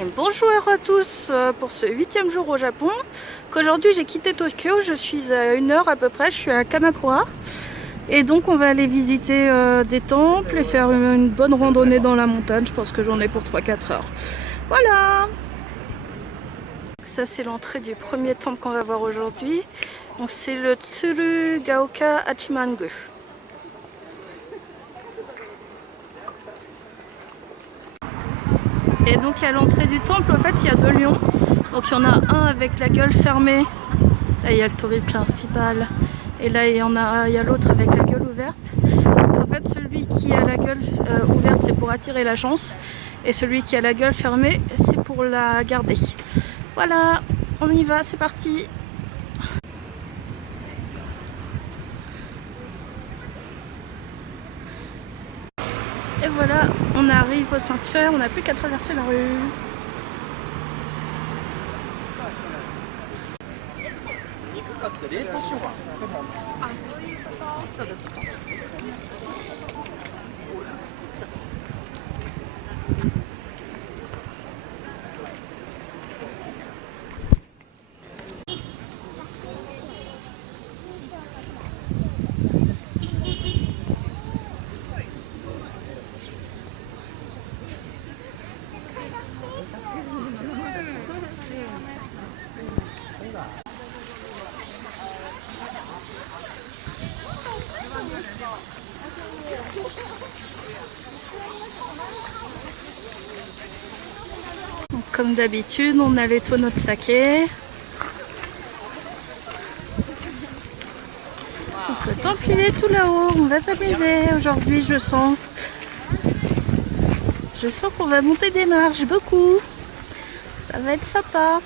Et bonjour à tous pour ce 8e jour au Japon. Qu'aujourd'hui j'ai quitté Tokyo, je suis à 1 heure à peu près, je suis à Kamakura. Et donc on va aller visiter des temples et faire une bonne randonnée dans la montagne. Je pense que j'en ai pour 3-4 heures. Voilà. Ça c'est l'entrée du premier temple qu'on va voir aujourd'hui. Donc c'est le Tsurugaoka Hachimangu. Et donc à l'entrée du temple, en fait, il y a 2 lions. Donc il y en a un avec la gueule fermée. Là, il y a le torii principal. Et là, il y a l'autre avec la gueule ouverte. Donc, en fait, celui qui a la gueule ouverte, c'est pour attirer la chance. Et celui qui a la gueule fermée, c'est pour la garder. Voilà, on y va, c'est parti. Et voilà, on arrive au sanctuaire, on n'a plus qu'à traverser la rue. Donc, comme d'habitude, on a les tonneaux de saké. Donc, le temple il est tout là-haut, on va s'amuser aujourd'hui, je sens. Je sens qu'on va monter des marches, beaucoup. Ça va être sympa.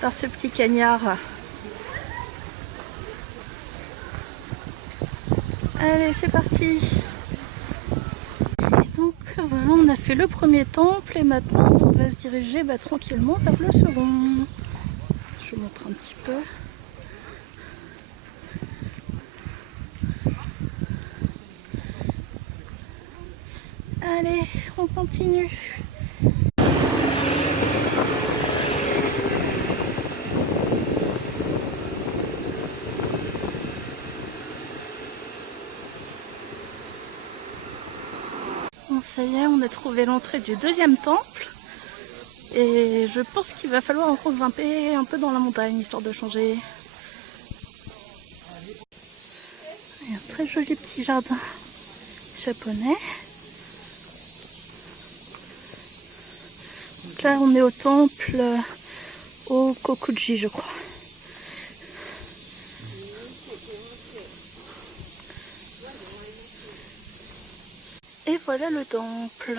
Par ce petit cagnard. Allez, c'est parti. Et donc voilà, on a fait le premier temple et maintenant on va se diriger tranquillement vers le second. Je vous montre un petit peu. Allez, on continue. Bon, ça y est, on a trouvé l'entrée du deuxième temple. Et je pense qu'il va falloir encore grimper un peu dans la montagne, histoire de changer. Il y a un très joli petit jardin japonais. Donc là, on est au temple au Kokuji, je crois. Et voilà le temple.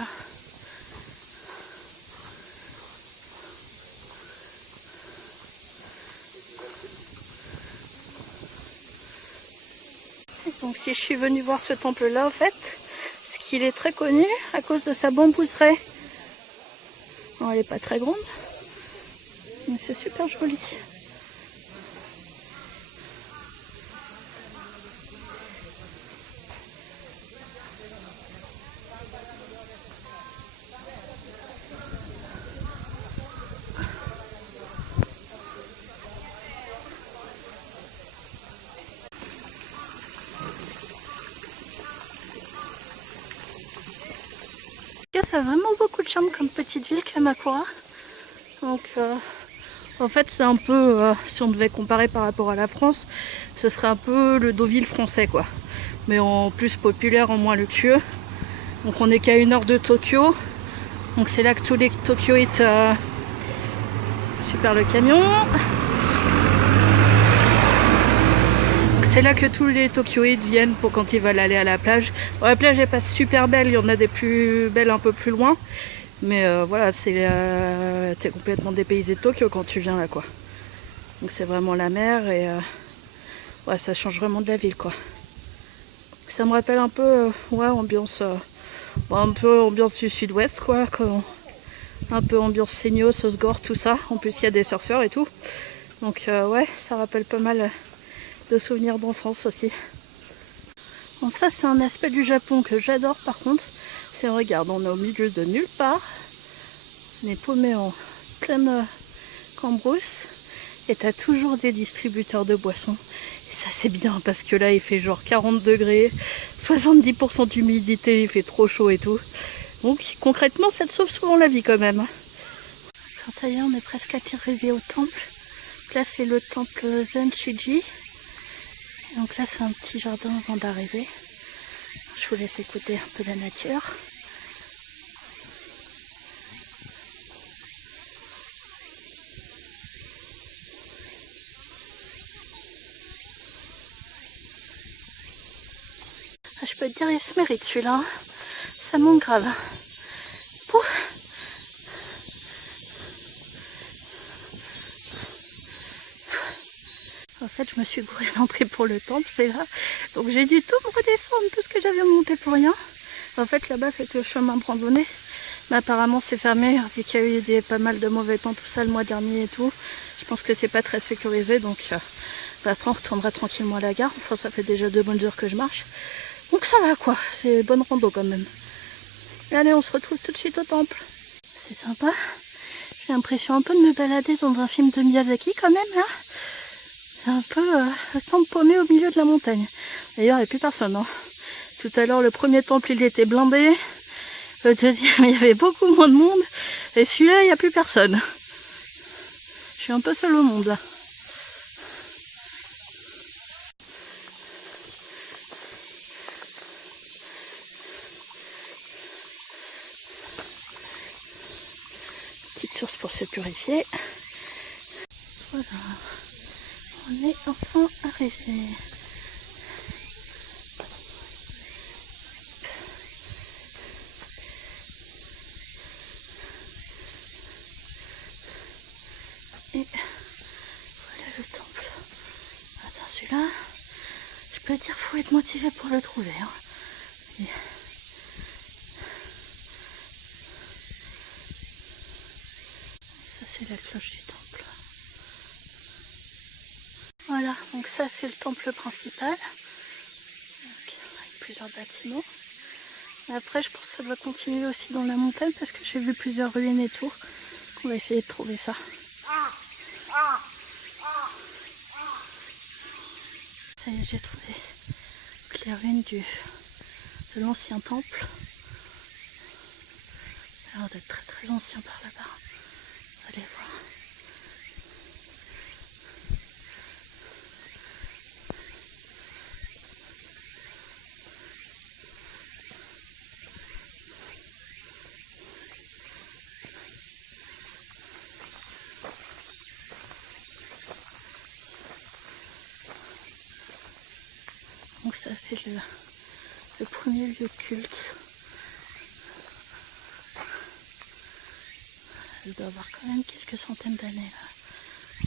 Donc si je suis venue voir ce temple là en fait, c'est qu'il est très connu à cause de sa bambouseraie. Bon, elle n'est pas très grande, mais c'est super joli. Ça a vraiment beaucoup de charme comme petite ville, Kamakura. Donc en fait c'est un peu, si on devait comparer par rapport à la France, ce serait un peu le Deauville français quoi. Mais en plus populaire, en moins luxueux. Donc on n'est qu'à 1 heure de Tokyo. Donc c'est là que tous les Tokyoïtes... Super le camion. C'est là que tous les Tokyoïdes viennent pour quand ils veulent aller à la plage. Bon, la plage n'est pas super belle, il y en a des plus belles un peu plus loin. Mais voilà, t'es complètement dépaysé de Tokyo quand tu viens là quoi. Donc c'est vraiment la mer et ouais, ça change vraiment de la ville quoi. Ça me rappelle un peu ouais, ambiance, un peu ambiance du sud-ouest quoi. Un peu ambiance Seignos, Osgore, tout ça. En plus il y a des surfeurs et tout. Donc ouais, ça rappelle pas mal de souvenirs d'enfance aussi. Bon, ça c'est un aspect du Japon que j'adore par contre. C'est, regarde, on est au milieu de nulle part. On est paumé en pleine Cambrousse. Et t'as toujours des distributeurs de boissons. Et ça c'est bien parce que là il fait genre 40 degrés, 70% d'humidité, il fait trop chaud et tout. Donc concrètement ça te sauve souvent la vie quand même. Enfin, ça y est, on est presque arrivé au temple. Là c'est le temple Zen Shiji. Et donc là c'est un petit jardin avant d'arriver. Je vous laisse écouter un peu la nature. Je peux te dire, il se mérite celui-là. Hein. Ça monte grave. Pouf. En fait, je me suis gourée d'entrée pour le temple, c'est là. Donc j'ai dû tout me redescendre, tout ce que j'avais monté pour rien. En fait, là-bas, c'était le chemin de randonnée. Mais apparemment, c'est fermé, vu qu'il y a eu pas mal de mauvais temps, tout ça, le mois dernier et tout. Je pense que c'est pas très sécurisé, donc après, on retournera tranquillement à la gare. Enfin, ça fait déjà 2 bonnes heures que je marche. Donc ça va quoi, c'est bonne rando quand même. Et allez, on se retrouve tout de suite au temple. C'est sympa. J'ai l'impression un peu de me balader dans un film de Miyazaki quand même là. C'est un peu le temple paumé au milieu de la montagne. D'ailleurs, il n'y a plus personne. Hein. Tout à l'heure, le premier temple, il était blindé. Le deuxième, il y avait beaucoup moins de monde. Et celui-là, il n'y a plus personne. Je suis un peu seule au monde là. Petite source pour se purifier. Voilà. On est enfin arrivé. Et voilà le temple. Attends, celui-là, je peux dire, faut être motivé pour le trouver. Hein. Et... ça, c'est la cloche du temple. Voilà, donc ça, c'est le temple principal. Donc, avec plusieurs bâtiments. Et après, je pense que ça doit continuer aussi dans la montagne parce que j'ai vu plusieurs ruines et tout. On va essayer de trouver ça. Ça y est, j'ai trouvé les ruines de l'ancien temple. Ça a l'air d'être très très ancien par là-bas. Allez voir. Donc ça c'est le premier lieu de culte. Il doit avoir quand même quelques centaines d'années là.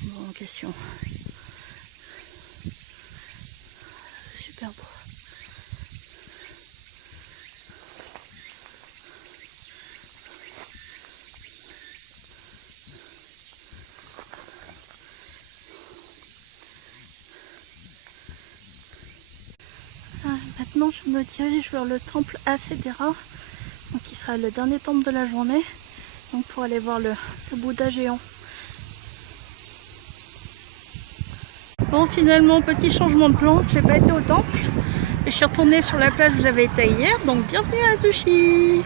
Bon, en question. C'est super beau. Maintenant je me dirige vers le temple Asedera, donc qui sera le dernier temple de la journée, donc pour aller voir le Bouddha géant. Bon, finalement petit changement de plan, j'ai pas été au temple et je suis retournée sur la plage où j'avais été hier, donc bienvenue à Azuchi.